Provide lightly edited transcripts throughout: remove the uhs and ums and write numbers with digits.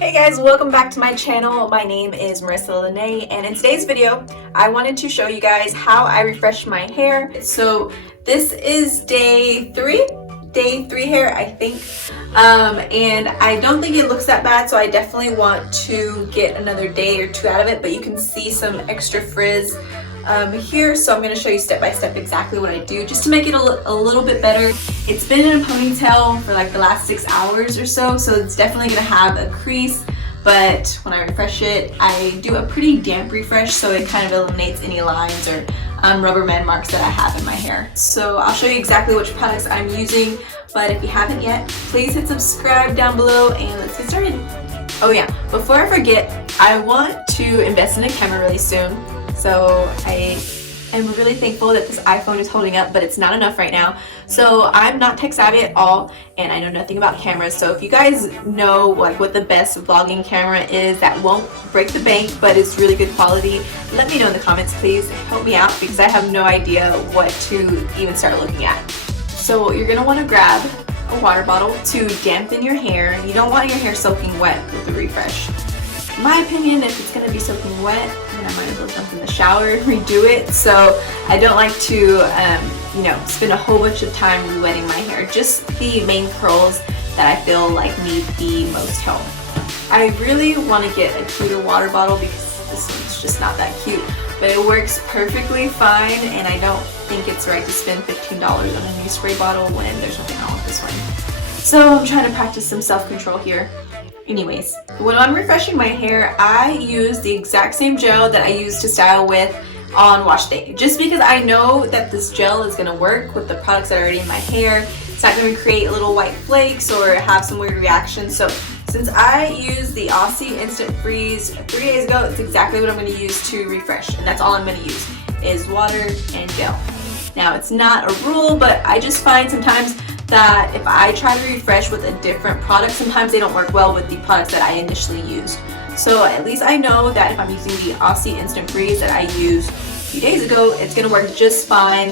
Hey guys, welcome back to my channel. My name is Marissa Lene, and in today's video I wanted to show you guys how I refresh my hair. So this is day three hair, I think, and I don't think it looks that bad, so I definitely want to get another day or two out of it, but you can see some extra frizz here, so I'm going to show you step by step exactly what I do just to make it a little bit better. It's been in a ponytail for like the last 6 hours or so, so it's definitely going to have a crease, but when I refresh it, I do a pretty damp refresh, so it kind of eliminates any lines or rubber band marks that I have in my hair. So I'll show you exactly which products I'm using, but if you haven't yet, please hit subscribe down below and let's get started. Oh yeah, before I forget, I want to invest in a camera really soon. So I am really thankful that this iPhone is holding up, but it's not enough right now. So I'm not tech savvy at all, and I know nothing about cameras. So if you guys know like what the best vlogging camera is that won't break the bank but is really good quality, let me know in the comments, please. Help me out because I have no idea what to even start looking at. So you're gonna want to grab a water bottle to dampen your hair. You don't want your hair soaking wet with the refresh. In my opinion, if it's going to be soaking wet, then I might as well jump in the shower and redo it. So I don't like to, spend a whole bunch of time re-wetting my hair. Just the main curls that I feel like need the most help. I really want to get a cuter water bottle because this one's just not that cute. But it works perfectly fine, and I don't think it's right to spend $15 on a new spray bottle when there's nothing wrong with this one. So I'm trying to practice some self-control here. Anyways, when I'm refreshing my hair, I use the exact same gel that I use to style with on wash day. Just because I know that this gel is going to work with the products that are already in my hair. It's not going to create little white flakes or have some weird reaction. So since I used the Aussie Instant Freeze 3 days ago, it's exactly what I'm going to use to refresh. And that's all I'm going to use is water and gel. Now, it's not a rule, but I just find sometimes that if I try to refresh with a different product, sometimes they don't work well with the products that I initially used. So at least I know that if I'm using the Aussie Instant Freeze that I used a few days ago, it's going to work just fine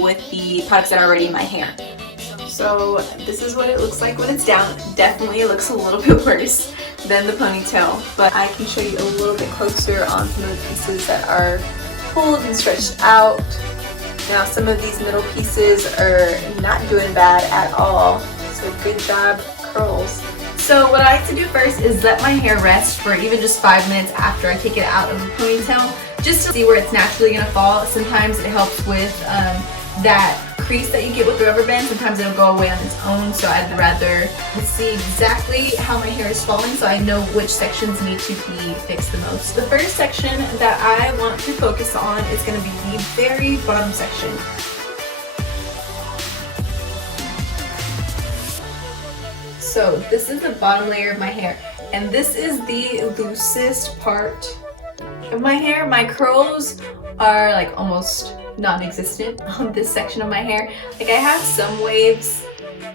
with the products that are already in my hair. So this is what it looks like when it's down. Definitely looks a little bit worse than the ponytail, but I can show you a little bit closer on some of the pieces that are pulled and stretched out. Now some of these middle pieces are not doing bad at all, so good job curls. So what I like to do first is let my hair rest for even just 5 minutes after I take it out of the ponytail, just to see where it's naturally going to fall. Sometimes it helps with that crease that you get with the rubber band. Sometimes it'll go away on its own, so I'd rather see exactly how my hair is falling so I know which sections need to be fixed the most. The first section that I want to focus on is going to be the very bottom section. So this is the bottom layer of my hair, and this is the loosest part of my hair. My curls are like almost non-existent on this section of my hair. Like I have some waves,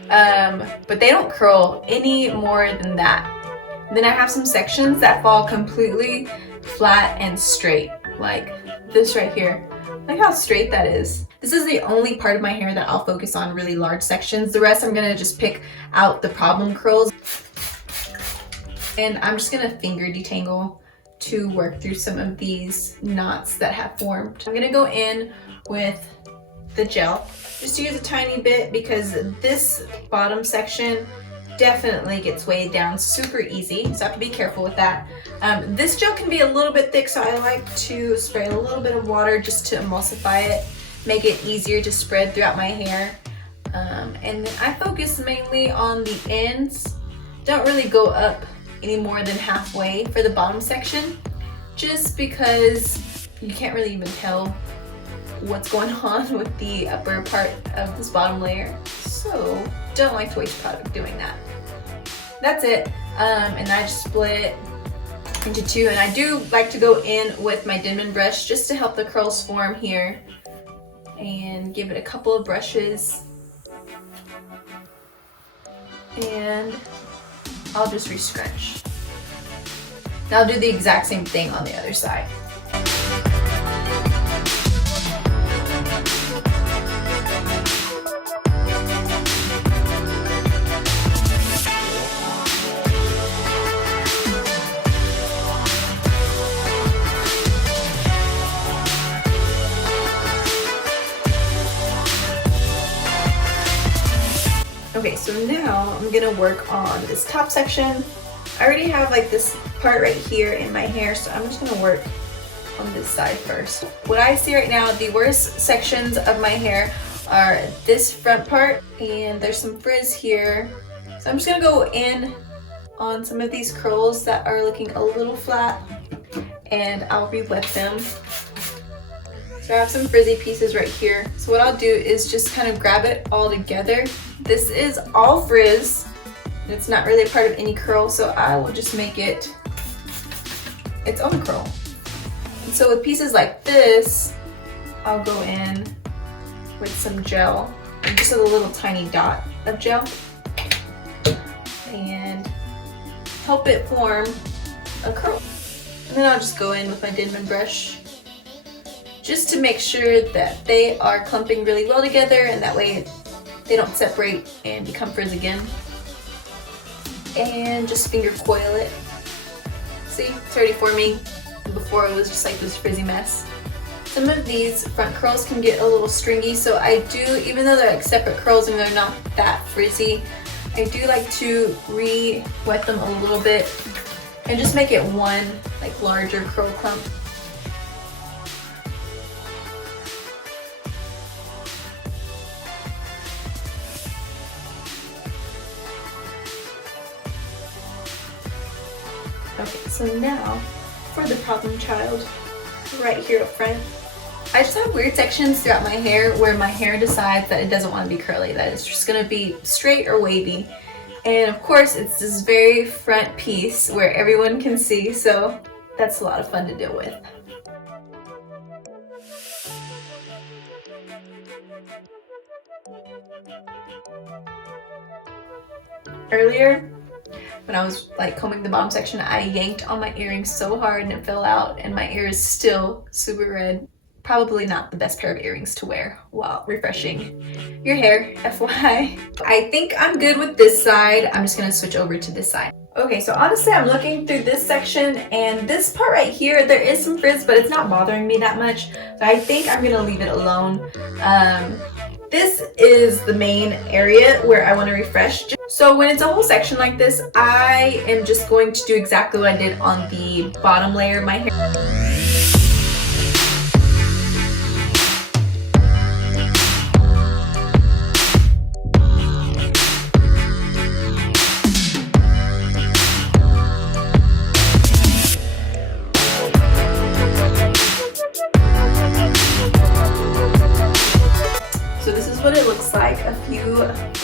but they don't curl any more than that. And then I have some sections that fall completely flat and straight, like this right here. Look how straight that is. This is the only part of my hair that I'll focus on really large sections. The rest I'm gonna just pick out the problem curls. And I'm just gonna finger detangle to work through some of these knots that have formed. I'm gonna go in with the gel, just use a tiny bit because this bottom section definitely gets weighed down super easy, so I have to be careful with that. This gel can be a little bit thick, so I like to spray a little bit of water just to emulsify it, make it easier to spread throughout my hair. And I focus mainly on the ends. Don't really go up any more than halfway for the bottom section, just because you can't really even tell what's going on with the upper part of this bottom layer, so don't like to waste product doing that. That's it, and I just split it into two, and I do like to go in with my Denman brush just to help the curls form here, and give it a couple of brushes, and I'll just re-scrunch. Now I'll do the exact same thing on the other side. So now I'm gonna work on this top section. I already have like this part right here in my hair, so I'm just gonna work on this side first. What I see right now, the worst sections of my hair are this front part, and there's some frizz here. So I'm just gonna go in on some of these curls that are looking a little flat, and I'll re-wet them. So I have some frizzy pieces right here. So what I'll do is just kind of grab it all together. This is all frizz. It's not really a part of any curl, so I will just make it its own curl. And so with pieces like this, I'll go in with some gel, just a little tiny dot of gel, and help it form a curl. And then I'll just go in with my Denman brush just to make sure that they are clumping really well together, and that way they don't separate and become frizz again. And just finger coil it. See, it's already forming. Before it was just like this frizzy mess. Some of these front curls can get a little stringy, so I do, even though they're like separate curls and they're not that frizzy, I do like to re-wet them a little bit and just make it one like larger curl clump. Okay, so now for the problem child, right here up front. I just have weird sections throughout my hair where my hair decides that it doesn't want to be curly, that it's just going to be straight or wavy. And of course it's this very front piece where everyone can see, so that's a lot of fun to deal with. Earlier, when I was like combing the bottom section, I yanked on my earrings so hard and it fell out, and my ear is still super red. Probably not the best pair of earrings to wear while refreshing your hair, FYI. I think I'm good with this side. I'm just gonna switch over to this side. Okay, so honestly, I'm looking through this section, and this part right here, there is some frizz, but it's not bothering me that much. So I think I'm gonna leave it alone. This is the main area where I want to refresh. So when it's a whole section like this, I am just going to do exactly what I did on the bottom layer of my hair. What it looks like, a few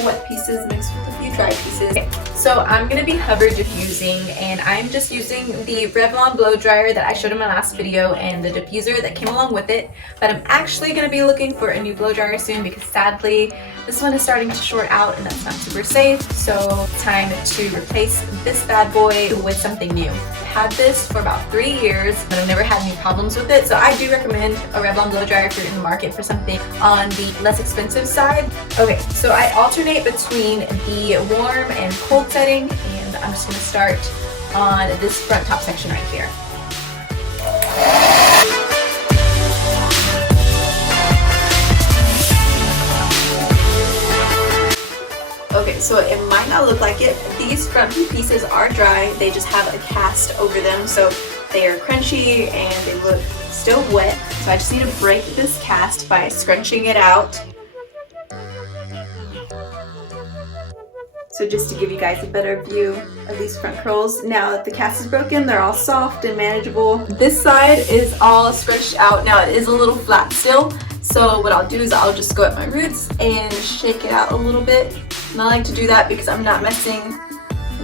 wet pieces mixed with a few dry pieces. Okay, so I'm going to be hover diffusing, and I'm just using the Revlon blow dryer that I showed in my last video and the diffuser that came along with it, but I'm actually going to be looking for a new blow dryer soon because sadly this one is starting to short out and that's not super safe, so it's time to replace this bad boy with something new. I've had this for about 3 years, but I've never had any problems with it, so I do recommend a Revlon blow dryer if you're in the market for something on the less expensive side. Okay, so I alternate between the warm and cold setting, and I'm just going to start on this front top section right here. Okay, so it might not look like it. These front two pieces are dry. They just have a cast over them, so they are crunchy and they look still wet. So I just need to break this cast by scrunching it out. So just to give you guys a better view of these front curls, now that the cast is broken, they're all soft and manageable. This side is all scrunched out. Now it is a little flat still, so what I'll do is I'll just go at my roots and shake it out a little bit. And I like to do that because I'm not messing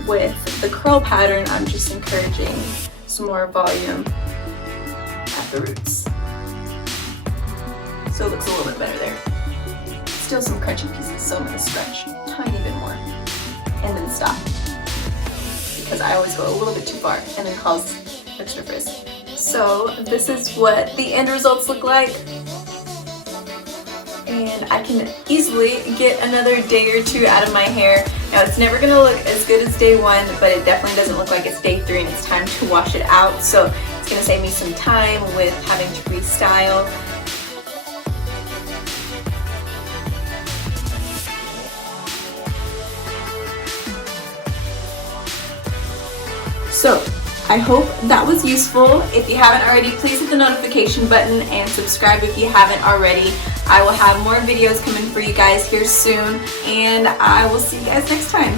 with the curl pattern, I'm just encouraging some more volume at the roots. So it looks a little bit better there. Still some crunchy pieces, so I'm going to stretch a tiny bit more and then stop, because I always go a little bit too far and then cause extra frizz. So this is what the end results look like, and I can easily get another day or two out of my hair. Now it's never going to look as good as day one, but it definitely doesn't look like it's day 3 and it's time to wash it out, so it's going to save me some time with having to restyle. So I hope that was useful. If you haven't already, please hit the notification button and subscribe if you haven't already. I will have more videos coming for you guys here soon, and I will see you guys next time.